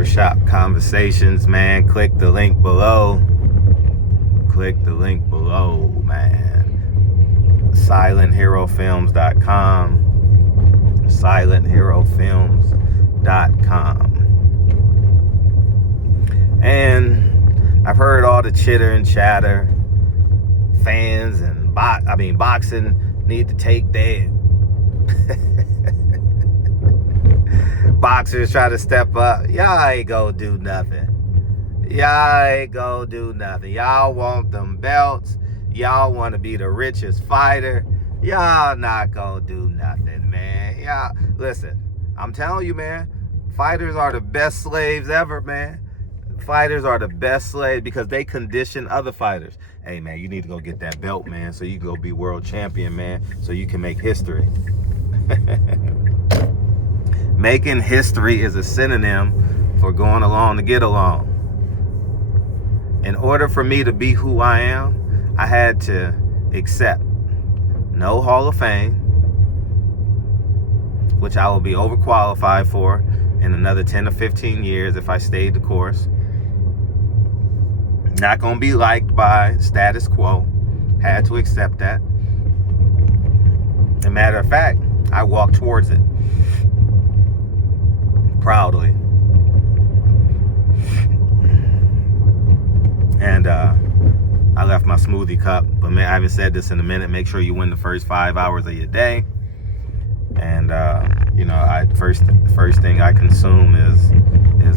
Barbershop Conversations, man. Click the link below. Click the link below, man. SilentHeroFilms.com. SilentHeroFilms.com. And I've heard all the chitter and chatter. Fans and boxing need to take their boxers try to step up. Y'all ain't gonna do nothing. Y'all want them belts. Y'all want to be the richest fighter. Y'all not gonna do nothing, man. Y'all, listen, I'm telling you, man, fighters are the best slaves ever, man. Fighters are the best slaves because they condition other fighters. Hey, man, you need to go get that belt, man, so you can go be world champion, man, so you can make history. Making history is a synonym for going along to get along. In order for me to be who I am, I had to accept no Hall of Fame, which I will be overqualified for in another 10 or 15 years if I stayed the course. Not going to be liked by status quo. Had to accept that. As a matter of fact, I walked towards it proudly. And I left my smoothie cup, but man, I haven't said this in a minute. Make sure you win the first 5 hours of your day. And first thing I consume is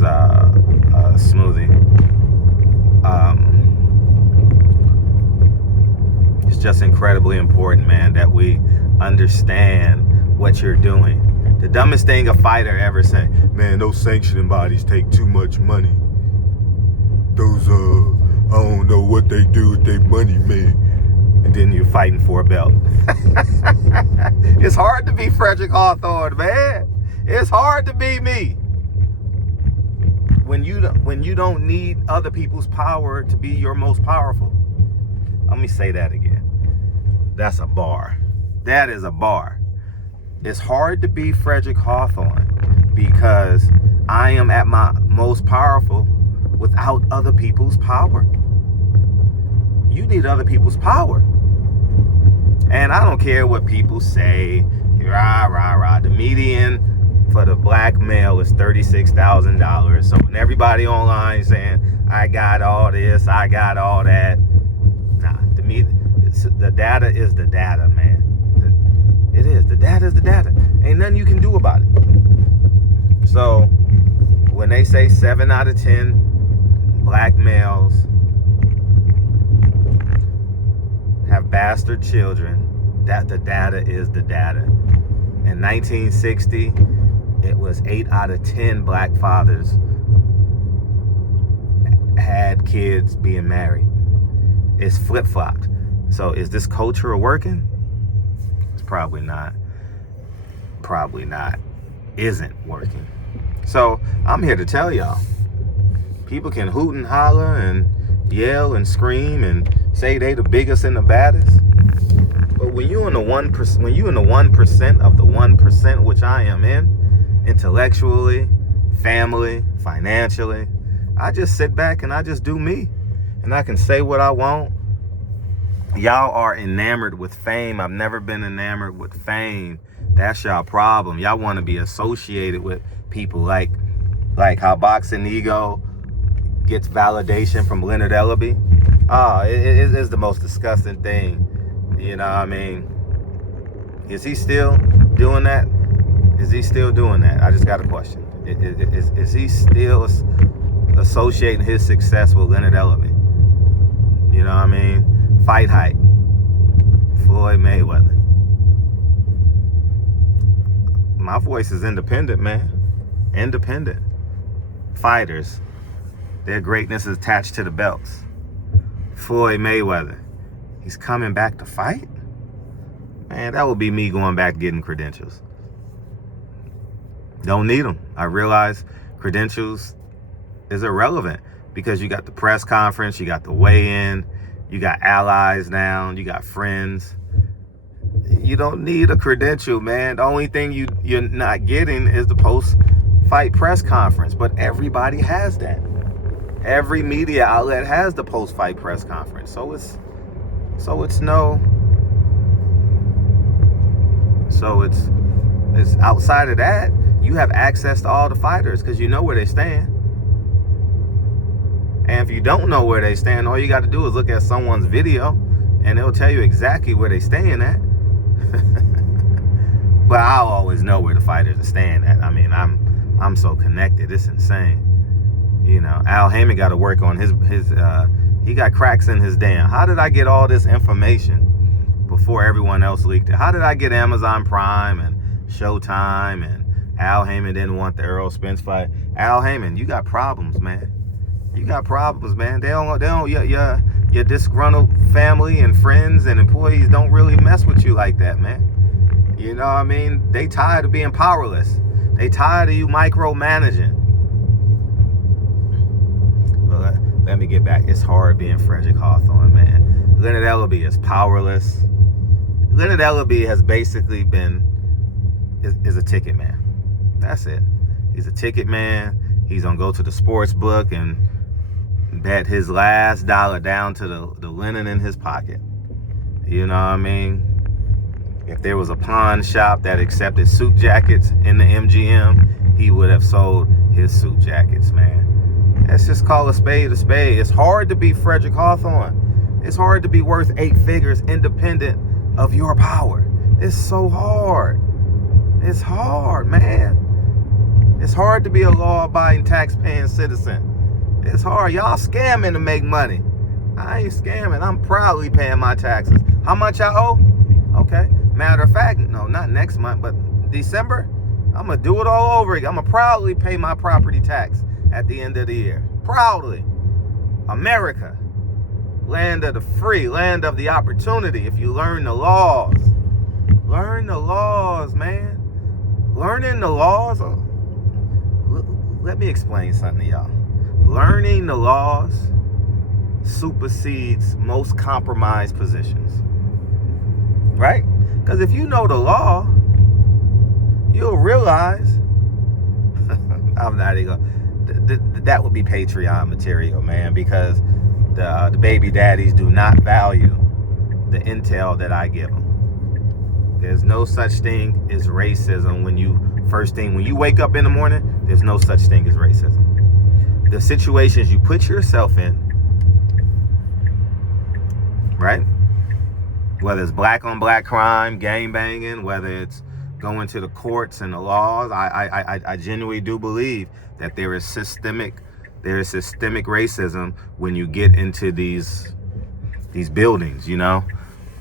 a smoothie. It's just incredibly important, man, that we understand what you're doing. The dumbest thing a fighter ever say, man, those sanctioning bodies take too much money. Those I don't know what they do with their money, man. And then you're fighting for a belt. It's hard to be Frederick Hawthorne, man. It's hard to be me. When you don't need other people's power to be your most powerful. Let me say that again. That's a bar. That is a bar. It's hard to be Frederick Hawthorne because I am at my most powerful without other people's power. You need other people's power. And I don't care what people say. Rah, rah, rah. The median for the black male is $36,000. So when everybody online saying, I got all this, I got all that. Nah, the data is the data, man. It is. The data is the data. Ain't nothing you can do about it. So when they say 7 out of 10 black males have bastard children, that the data is the data. In 1960, it was 8 out of 10 black fathers had kids being married. It's flip-flopped. So is this culture working? It's probably not. Probably not. Isn't working. So I'm here to tell y'all, people can hoot and holler and yell and scream and say they the biggest and the baddest. But when you in the 1%, when you in the 1% of the 1%, which I am in, intellectually, family, financially, I just sit back and I just do me. And I can say what I want. Y'all are enamored with fame. I've never been enamored with fame. That's y'all problem. Y'all want to be associated with people like how Boxing Ego gets validation from Leonard Ellerbe. It is the most disgusting thing. You know what I mean? Is he still doing that? Is he still doing that? I just got a question. Is he still associating his success with Leonard Ellerbe? You know what I mean? Fight hype. Floyd Mayweather. My voice is independent, man. Independent. Fighters. Their greatness is attached to the belts. Floyd Mayweather. He's coming back to fight? Man, that would be me going back getting credentials. Don't need them. I realize credentials is irrelevant because you got the press conference, you got the weigh-in, you got allies now, you got friends. You don't need a credential, man. The only thing you're not getting is the post-fight press conference, but everybody has that. Every media outlet has the post-fight press conference. So it's outside of that, you have access to all the fighters because you know where they stand. And if you don't know where they stand, all you got to do is look at someone's video and it'll tell you exactly where they stand at. But I'll always know where the fighters are staying at. I mean, I'm so connected. It's insane. You know, Al Haymon got to work on his he got cracks in his dam. How did I get all this information before everyone else leaked it? How did I get Amazon Prime and Showtime and Al Haymon didn't want the Errol Spence fight? Al Haymon, you got problems, man. You got problems, man. Your disgruntled family and friends and employees don't really mess with you like that, man. You know what I mean? They tired of being powerless. They tired of you micromanaging. Well, let me get back. It's hard being Frederick Hawthorne, man. Leonard Ellerbe is powerless. Leonard Ellerbe has basically been is a ticket man. That's it. He's a ticket man. He's gonna go to the sports book and bet his last dollar down to the linen in his pocket. You know what I mean? If there was a pawn shop that accepted suit jackets in the MGM, he would have sold his suit jackets, man. Let's just call a spade a spade. It's hard to be Frederick Hawthorne. It's hard to be worth 8 figures independent of your power. It's so hard. It's hard, man. It's hard to be a law-abiding, tax-paying citizen. It's hard. Y'all scamming to make money. I ain't scamming. I'm proudly paying my taxes. How much I owe? Okay. Matter of fact, no, not next month, but December, I'm going to do it all over again. I'm going to proudly pay my property tax at the end of the year. Proudly. America. Land of the free. Land of the opportunity. If you learn the laws. Learn the laws, man. Learning the laws. Let me explain something to y'all. Learning the laws supersedes most compromised positions. Right? Because if you know the law, you'll realize I'm not even that would be Patreon material, man, because the baby daddies do not value the intel that I give them. There's no such thing as racism when you wake up in the morning. There's no such thing as racism. The situations you put yourself in, right? Whether it's black on black crime, gang banging, whether it's going to the courts and the laws, I genuinely do believe that there is systemic racism when you get into these buildings, you know.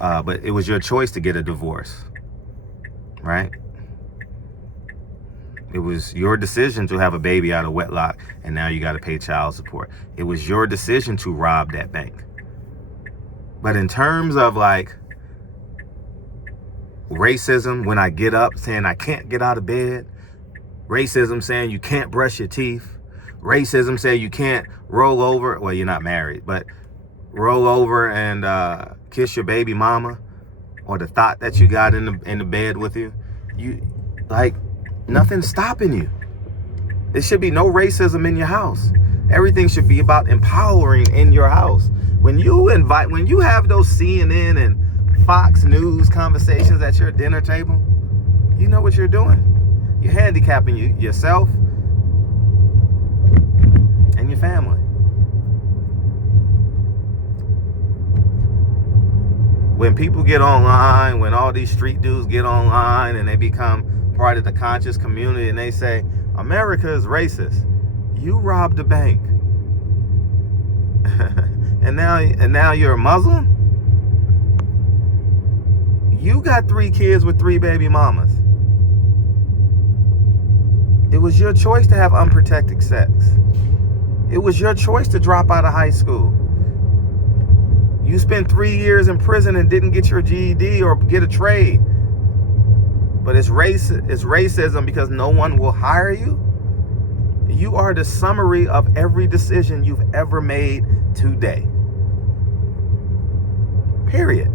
But it was your choice to get a divorce, right? It was your decision to have a baby out of wedlock, and now you got to pay child support. It was your decision to rob that bank. But in terms of like racism, when I get up saying I can't get out of bed, racism saying you can't brush your teeth, racism saying you can't roll over, well, you're not married, but roll over and kiss your baby mama, or the thought that you got in the bed with you, like, nothing's stopping you. There should be no racism in your house. Everything should be about empowering in your house. When you have those CNN and Fox News conversations at your dinner table, you know what you're doing. You're handicapping yourself and your family. When people get online, when all these street dudes get online and they become part of the conscious community and they say, America is racist, you robbed a bank. and now you're a Muslim? You got 3 kids with 3 baby mamas. It was your choice to have unprotected sex. It was your choice to drop out of high school. You spent 3 years in prison and didn't get your GED or get a trade. But it's racism because no one will hire you. You are the summary of every decision you've ever made today. Period.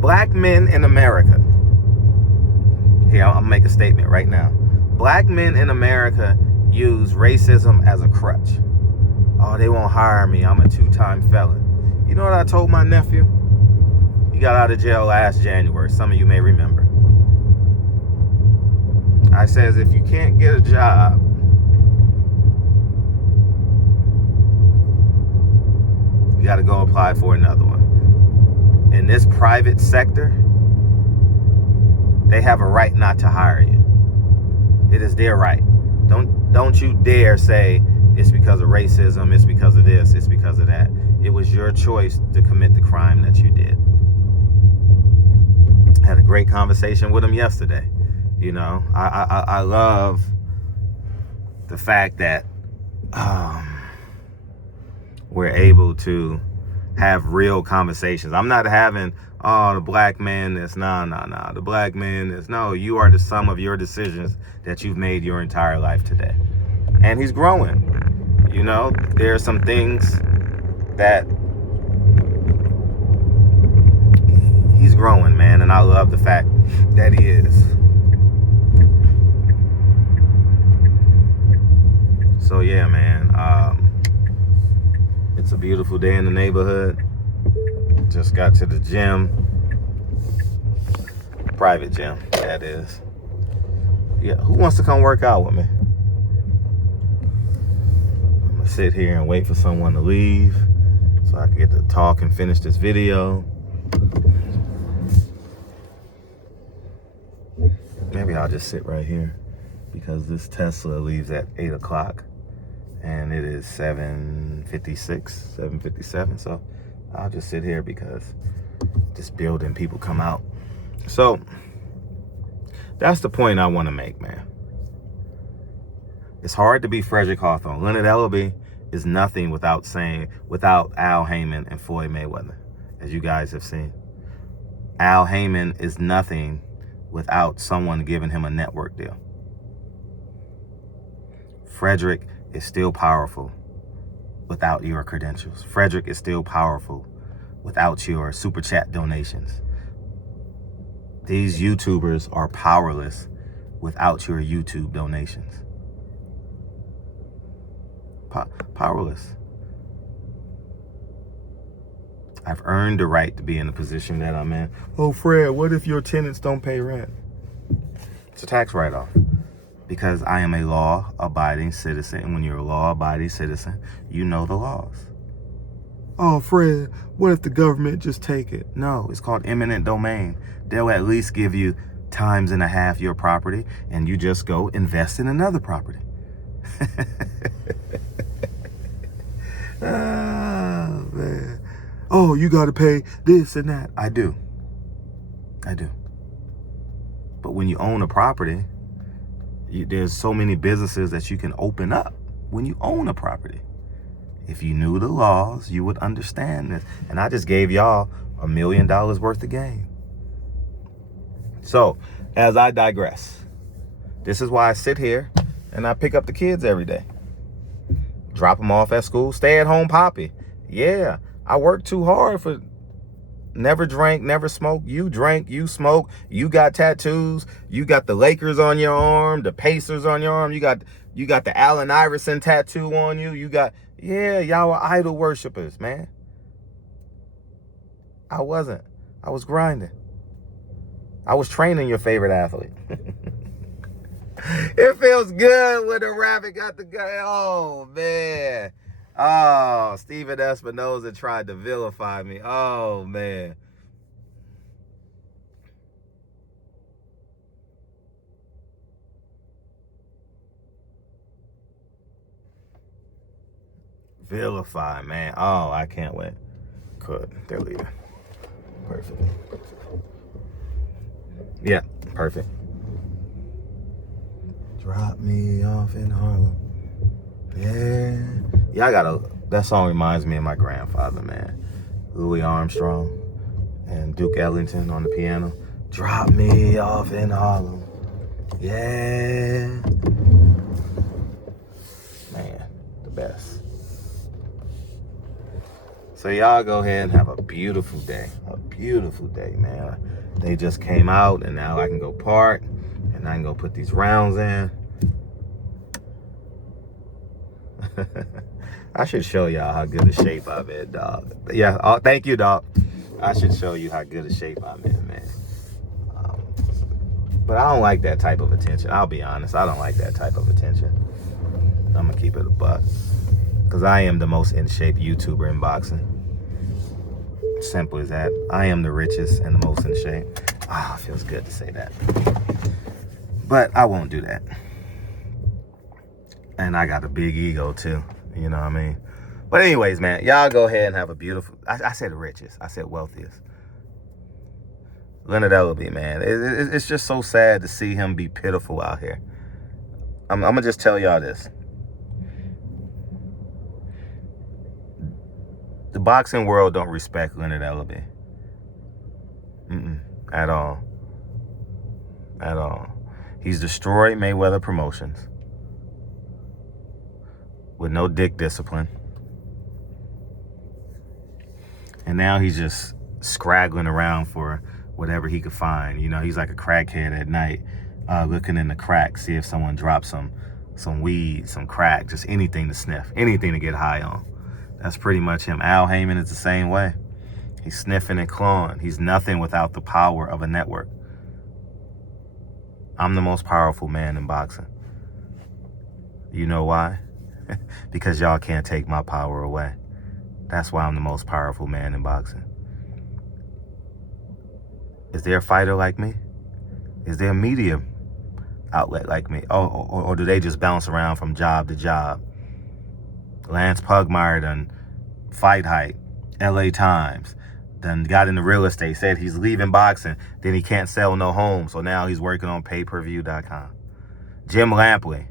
Black men in America. Here, I'm gonna make a statement right now. Black men in America use racism as a crutch. Oh, they won't hire me. I'm a 2-time felon. You know what I told my nephew? He got out of jail last January. Some of you may remember. I says, if you can't get a job, you got to go apply for another one. In this private sector, they have a right not to hire you. It is their right. Don't you dare say it's because of racism, it's because of this, it's because of that. It was your choice to commit the crime that you did. Had a great conversation with him yesterday. You know, I love the fact that we're able to have real conversations. I'm not having, oh, the black man is, nah. The black man is, no, you are the sum of your decisions that you've made your entire life today. And he's growing. You know, there are some things that he's growing, man. And I love the fact that he is. So yeah, man, it's a beautiful day in the neighborhood. Just got to the gym. Private gym, that is. Yeah, who wants to come work out with me? I'm gonna sit here and wait for someone to leave so I can get to talk and finish this video. Maybe I'll just sit right here because this Tesla leaves at 8 o'clock. And it is 7:57, so I'll just sit here because this building, people come out. So that's the point I want to make, man. It's hard to be Frederick Hawthorne. Leonard Ellerbe is nothing without Al Haymon and Floyd Mayweather, as you guys have seen. Al Haymon is nothing without someone giving him a network deal. Frederick is still powerful without your credentials. Frederick is still powerful without your super chat donations. These YouTubers are powerless without your YouTube donations. Powerless. I've earned the right to be in the position that I'm in. Oh, Fred, what if your tenants don't pay rent? It's a tax write-off. Because I am a law-abiding citizen. And when you're a law-abiding citizen, you know the laws. Oh, Fred, what if the government just take it? No, it's called eminent domain. They'll at least give you 1.5 times your property, and you just go invest in another property. Oh, man. Oh, you got to pay this and that. I do. But when you own a property, there's so many businesses that you can open up when you own a property. If you knew the laws, you would understand this. And I just gave y'all $1 million worth of game. So, as I digress, this is why I sit here and I pick up the kids every day. Drop them off at school. Stay at home poppy. Yeah, I work too hard for... Never drank, never smoked. You drank, you smoke. You got tattoos. You got the Lakers on your arm, the Pacers on your arm. You got the Allen Iverson tattoo on you. Yeah, y'all are idol worshipers, man. I wasn't. I was grinding. I was training your favorite athlete. It feels good when the rabbit got the guy. Oh, man. Oh, Stephen Espinoza tried to vilify me. Oh, man. Vilify, man. Oh, I can't wait. Good. They're leaving. Perfect. Yeah, perfect. Drop me off in Harlem. Yeah, that song reminds me of my grandfather, man. Louis Armstrong and Duke Ellington on the piano. Drop me off in Harlem. Yeah. Man, the best. So y'all go ahead and have a beautiful day. A beautiful day, man. They just came out and now I can go park And I can go put these rounds in. I should show y'all how good a shape I'm in, dog. Yeah, thank you, dog. I should show you how good a shape I'm in, man. But I don't like that type of attention. I'll be honest. I don't like that type of attention. I'm going to keep it a buck. Because I am the most in shape YouTuber in boxing. Simple as that. I am the richest and the most in shape. Ah, it feels good to say that. But I won't do that. And I got a big ego too. You know what I mean? But anyways, man, y'all go ahead and have a beautiful... I said richest. I said wealthiest. Leonard Ellerbe, man. It's just so sad to see him be pitiful out here. I'm going to just tell y'all this. The boxing world don't respect Leonard Ellerbe. At all. At all. He's destroyed Mayweather Promotions with no dick discipline. And now he's just scraggling around for whatever he could find. You know, he's like a crackhead at night, looking in the crack, see if someone drops some weed, some crack, just anything to sniff, anything to get high on. That's pretty much him. Al Haymon is the same way. He's sniffing and clawing. He's nothing without the power of a network. I'm the most powerful man in boxing. You know why? Because y'all can't take my power away. That's why I'm the most powerful man in boxing. Is there a fighter like me? Is there a media outlet like me? Or do they just bounce around from job to job? Lance Pugmire done Fight Hype, LA Times, done got into real estate, said he's leaving boxing, then he can't sell no home, so now he's working on payperview.com. Jim Lampley,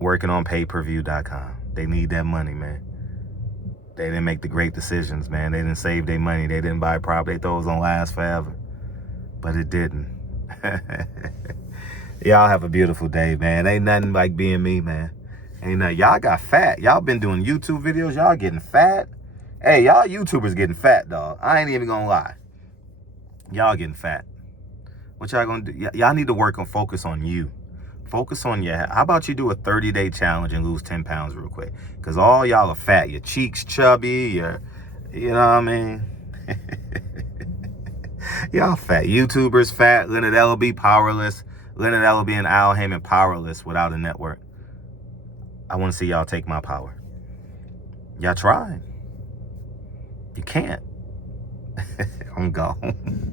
working on payperview.com. They need that money, man. They didn't make the great decisions, man. They didn't save their money. They didn't buy property. They thought it was going to last forever. But it didn't. Y'all have a beautiful day, man. Ain't nothing like being me, man. Ain't nothing. Y'all got fat. Y'all been doing YouTube videos. Y'all getting fat. Hey, y'all YouTubers getting fat, dog. I ain't even going to lie. Y'all getting fat. What y'all going to do? Y'all need to work and focus on you. Focus on your... How about you do a 30-day challenge and lose 10 pounds real quick? Because all y'all are fat. Your cheeks chubby. You know what I mean? Y'all fat. YouTubers fat. Leonard Ellerbe powerless. Leonard Ellerbe and Al Haymon powerless without a network. I want to see y'all take my power. Y'all tried. You can't. I'm gone.